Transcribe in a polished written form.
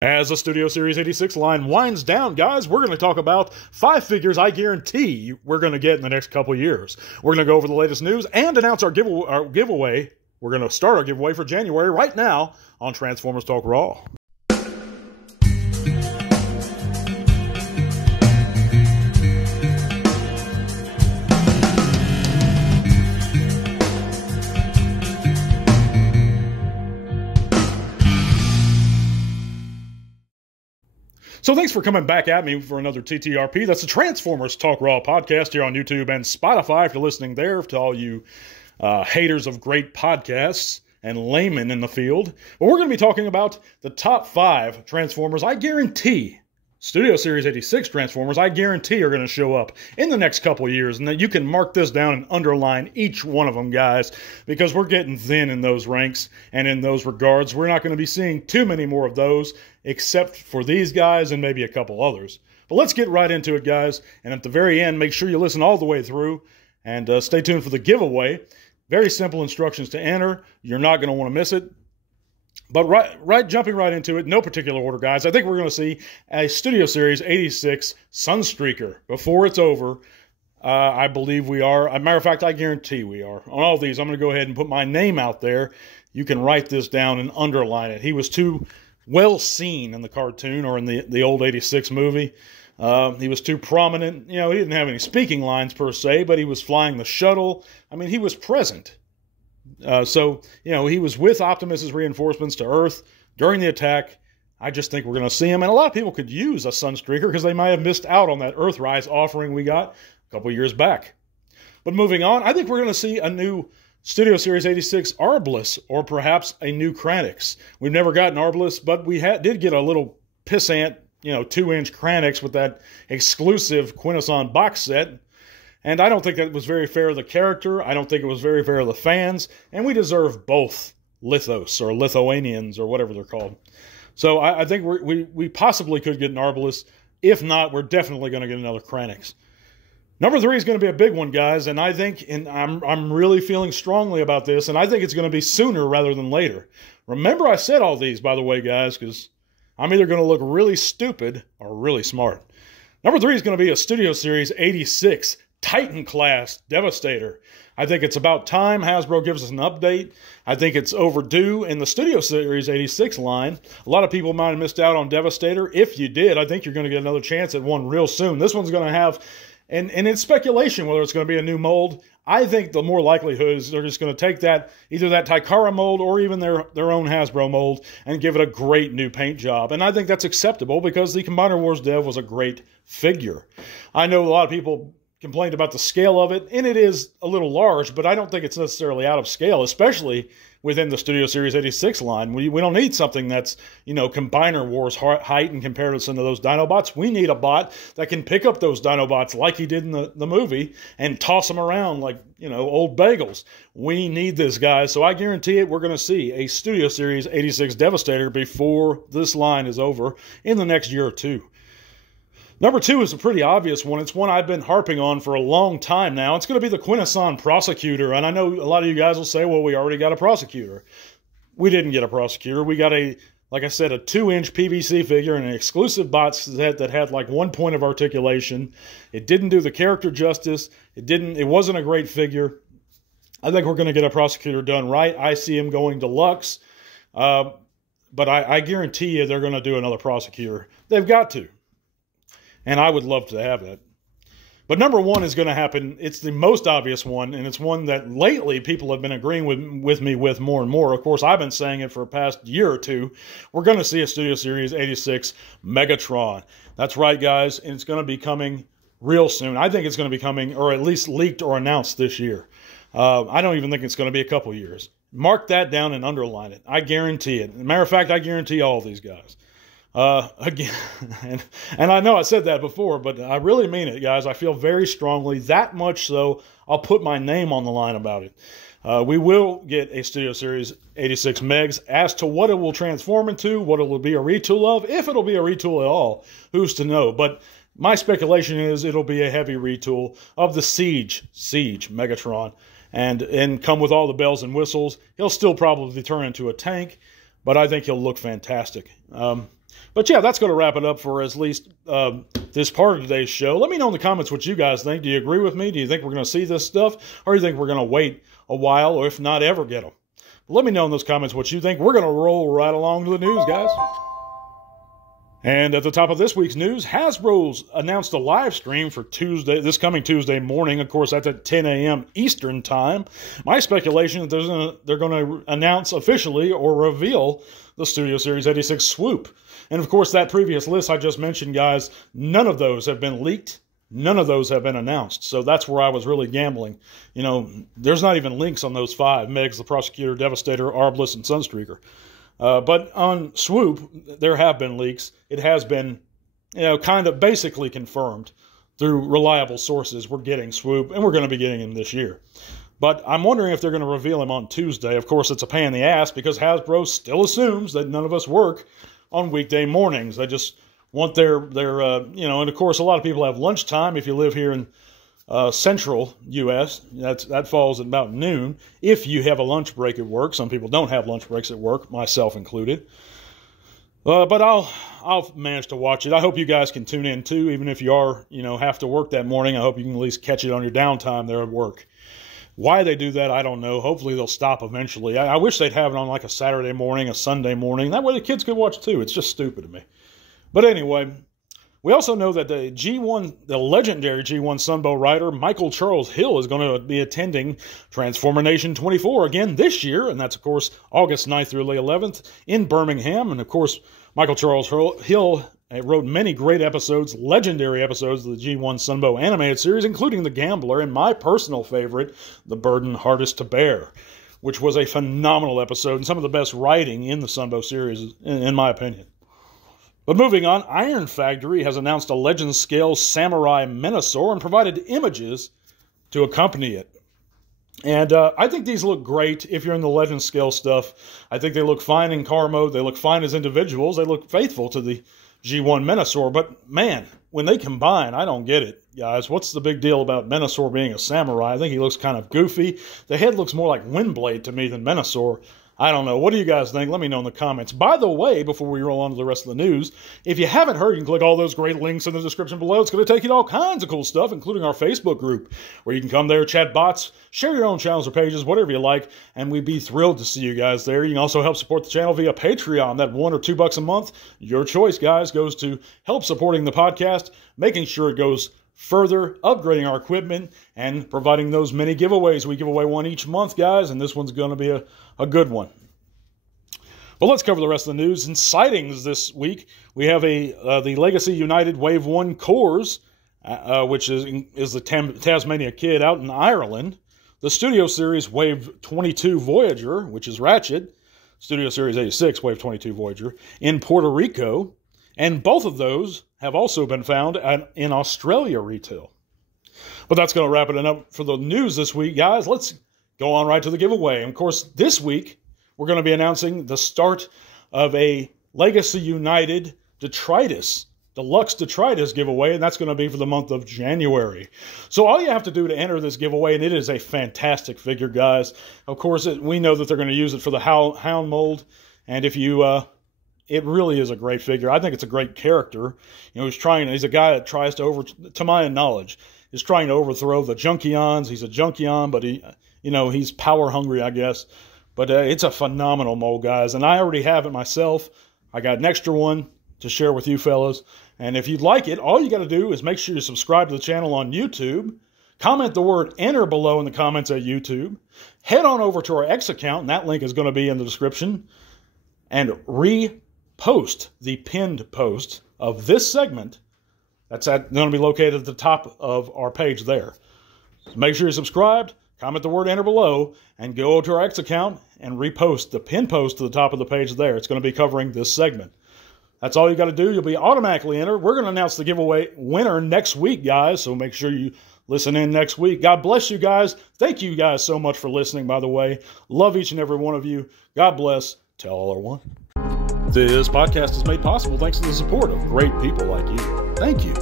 As the Studio Series 86 line winds down, guys, we're going to talk about 5 figures I guarantee we're going to get in the next couple years. We're going to go over the latest news and announce our giveaway. We're going to start our giveaway for January right now on Transformers Talk Raw. So thanks for coming back at me for another TTRP. That's the Transformers Talk Raw podcast here on YouTube and Spotify if you're listening there, to all you haters of great podcasts and laymen in the field. But we're going to be talking about the top 5 Transformers I guarantee, Studio Series 86 Transformers, I guarantee are going to show up in the next couple of years. And that you can mark this down and underline each one of them, guys, because we're getting thin in those ranks and in those regards. We're not going to be seeing too many more of those, except for these guys and maybe a couple others. But let's get right into it, guys. And at the very end, make sure you listen all the way through and stay tuned for the giveaway. Very simple instructions to enter. You're not going to want to miss it. But jumping right into it, no particular order, guys. I think we're going to see a Studio Series 86 Sunstreaker before it's over. I believe we are. As a matter of fact, I guarantee we are. On all of these, I'm going to go ahead and put my name out there. You can write this down and underline it. He was too well seen in the cartoon or in the old 86 movie. He was too prominent. You know, he didn't have any speaking lines per se, but he was flying the shuttle. I mean, he was present. So, you know, he was with Optimus's reinforcements to Earth during the attack. I just think we're going to see him. And a lot of people could use a Sunstreaker because they might have missed out on that Earthrise offering we got a couple years back. But moving on, I think we're going to see a new Studio Series 86 Arbalest, or perhaps a new Kranix. We've never gotten Arbalest, but we did get a little pissant, 2-inch Kranix with that exclusive Quintesson box set. And I don't think that was very fair to the character. I don't think it was very fair to the fans. And we deserve both Lithos, or Lithuanians, or whatever they're called. So I think we possibly could get an Arbalest. If not, we're definitely going to get another Kranix. Number 3 is going to be a big one, guys, and I think, and I'm really feeling strongly about this, and I think it's going to be sooner rather than later. Remember I said all these, by the way, guys, because I'm either going to look really stupid or really smart. Number 3 is going to be a Studio Series 86 Titan-class Devastator. I think it's about time Hasbro gives us an update. I think it's overdue in the Studio Series 86 line. A lot of people might have missed out on Devastator. If you did, I think you're going to get another chance at one real soon. This one's going to have... And it's speculation whether it's going to be a new mold. I think the more likelihood is they're just going to take that, either that Taikara mold or even their own Hasbro mold, and give it a great new paint job. And I think that's acceptable because the Combiner Wars Dev was a great figure. I know a lot of people complained about the scale of it, and it is a little large, but I don't think it's necessarily out of scale, especially within the Studio Series 86 line. We don't need something that's, Combiner Wars height in comparison to those Dinobots. We need a bot that can pick up those Dinobots like he did in the movie and toss them around like, old bagels. We need this, guys. So I guarantee it, we're going to see a Studio Series 86 Devastator before this line is over in the next year or two. Number 2 is a pretty obvious one. It's one I've been harping on for a long time now. It's going to be the Quintesson Prosecutor. And I know a lot of you guys will say, well, we already got a Prosecutor. We didn't get a Prosecutor. We got like I said, a 2-inch PVC figure and an exclusive box set that had like 1 point of articulation. It didn't do the character justice. It wasn't a great figure. I think we're going to get a Prosecutor done right. I see him going deluxe. But I guarantee you they're going to do another Prosecutor. They've got to. And I would love to have that. But number 1 is going to happen. It's the most obvious one, and it's one that lately people have been agreeing with me with more and more. Of course, I've been saying it for the past year or two. We're going to see a Studio Series 86 Megatron. That's right, guys, and it's going to be coming real soon. I think it's going to be coming, or at least leaked or announced this year. I don't even think it's going to be a couple years. Mark that down and underline it. I guarantee it. As a matter of fact, I guarantee all of these guys. Again, and I know I said that before, but I really mean it, guys. I feel very strongly, that much so, I'll put my name on the line about it. We will get a Studio Series 86 Megs. As to what it will transform into, what it will be a retool of, if it'll be a retool at all, who's to know? But my speculation is it'll be a heavy retool of the Siege Megatron, and come with all the bells and whistles. He'll still probably turn into a tank, but I think he'll look fantastic. But yeah, that's going to wrap it up for at least this part of today's show. Let me know in the comments what you guys think. Do you agree with me? Do you think we're going to see this stuff? Or do you think we're going to wait a while, or if not, ever get them? Let me know in those comments what you think. We're going to roll right along to the news, guys. And at the top of this week's news, Hasbro's announced a live stream for this coming Tuesday morning. Of course, that's at 10 a.m. Eastern Time. My speculation is they're going to announce officially or reveal the Studio Series 86 Swoop. And of course, that previous list I just mentioned, guys, none of those have been leaked. None of those have been announced. So that's where I was really gambling. You know, there's not even links on those 5: Megs, the Prosecutor, Devastator, Arbalest, and Sunstreaker. But on Swoop, there have been leaks. It has been, kind of basically confirmed through reliable sources. We're getting Swoop, and we're going to be getting him this year. But I'm wondering if they're going to reveal him on Tuesday. Of course, it's a pain in the ass because Hasbro still assumes that none of us work on weekday mornings. They just want their and of course, a lot of people have lunchtime if you live here in central U.S. That falls at about noon. If you have a lunch break at work, some people don't have lunch breaks at work, myself included. But I'll manage to watch it. I hope you guys can tune in too, even if you are have to work that morning. I hope you can at least catch it on your downtime there at work. Why they do that, I don't know. Hopefully they'll stop eventually. I wish they'd have it on like a Saturday morning, a Sunday morning. That way the kids could watch too. It's just stupid to me. But anyway, we also know that the legendary G1 Sunbow rider, Michael Charles Hill, is going to be attending Transformer Nation 24 again this year. And that's, of course, August 9th through the 11th in Birmingham. And, of course, Michael Charles Hill wrote many great episodes, legendary episodes of the G1 Sunbow animated series, including The Gambler and my personal favorite, The Burden Hardest to Bear, which was a phenomenal episode and some of the best writing in the Sunbow series, in my opinion. But moving on, Iron Factory has announced a Legend-scale Samurai Menasor and provided images to accompany it. And I think these look great if you're in the Legend scale stuff. I think they look fine in car mode. They look fine as individuals. They look faithful to the G1 Menasor. But, man, when they combine, I don't get it, guys. What's the big deal about Menasor being a samurai? I think he looks kind of goofy. The head looks more like Windblade to me than Menasor. I don't know. What do you guys think? Let me know in the comments. By the way, before we roll on to the rest of the news, if you haven't heard, you can click all those great links in the description below. It's going to take you to all kinds of cool stuff, including our Facebook group, where you can come there, chat bots, share your own channels or pages, whatever you like, and we'd be thrilled to see you guys there. You can also help support the channel via Patreon. That $1 or $2 a month, your choice, guys, goes to help supporting the podcast, making sure it goes further, upgrading our equipment, and providing those many giveaways. We give away one each month, guys, and this one's going to be a good one. But let's cover the rest of the news. In sightings this week, we have the Legacy United Wave 1 cores, which is the Tasmania Kid out in Ireland. The Studio Series Wave 22 Voyager, which is Ratchet. Studio Series 86 Wave 22 Voyager in Puerto Rico. And both of those have also been found in Australia retail. But that's going to wrap it up for the news this week, guys. Let's go on right to the giveaway. And of course, this week, we're going to be announcing the start of a Legacy United Deluxe Detritus giveaway, and that's going to be for the month of January. So all you have to do to enter this giveaway, and it is a fantastic figure, guys. Of course, we know that they're going to use it for the Hound mold, and if you, it really is a great figure. I think it's a great character. He's a guy that tries to my knowledge, is trying to overthrow the Junkions. He's a Junkion, but he's power hungry, I guess. But it's a phenomenal mold, guys. And I already have it myself. I got an extra one to share with you fellas. And if you'd like it, all you got to do is make sure you subscribe to the channel on YouTube. Comment the word enter below in the comments at YouTube. Head on over to our X account, and that link is going to be in the description. And repost the pinned post of this segment. That's going to be located at the top of our page there. So make sure you're subscribed. Comment the word enter below and go to our X account and repost the pin post to the top of the page there. It's going to be covering this segment. That's all you got to do. You'll be automatically entered. We're going to announce the giveaway winner next week, guys, so make sure you listen in next week. God bless you guys. Thank you guys so much for listening, by the way. Love each and every one of you. God bless. Tell all are one. This podcast is made possible thanks to the support of great people like you. Thank you.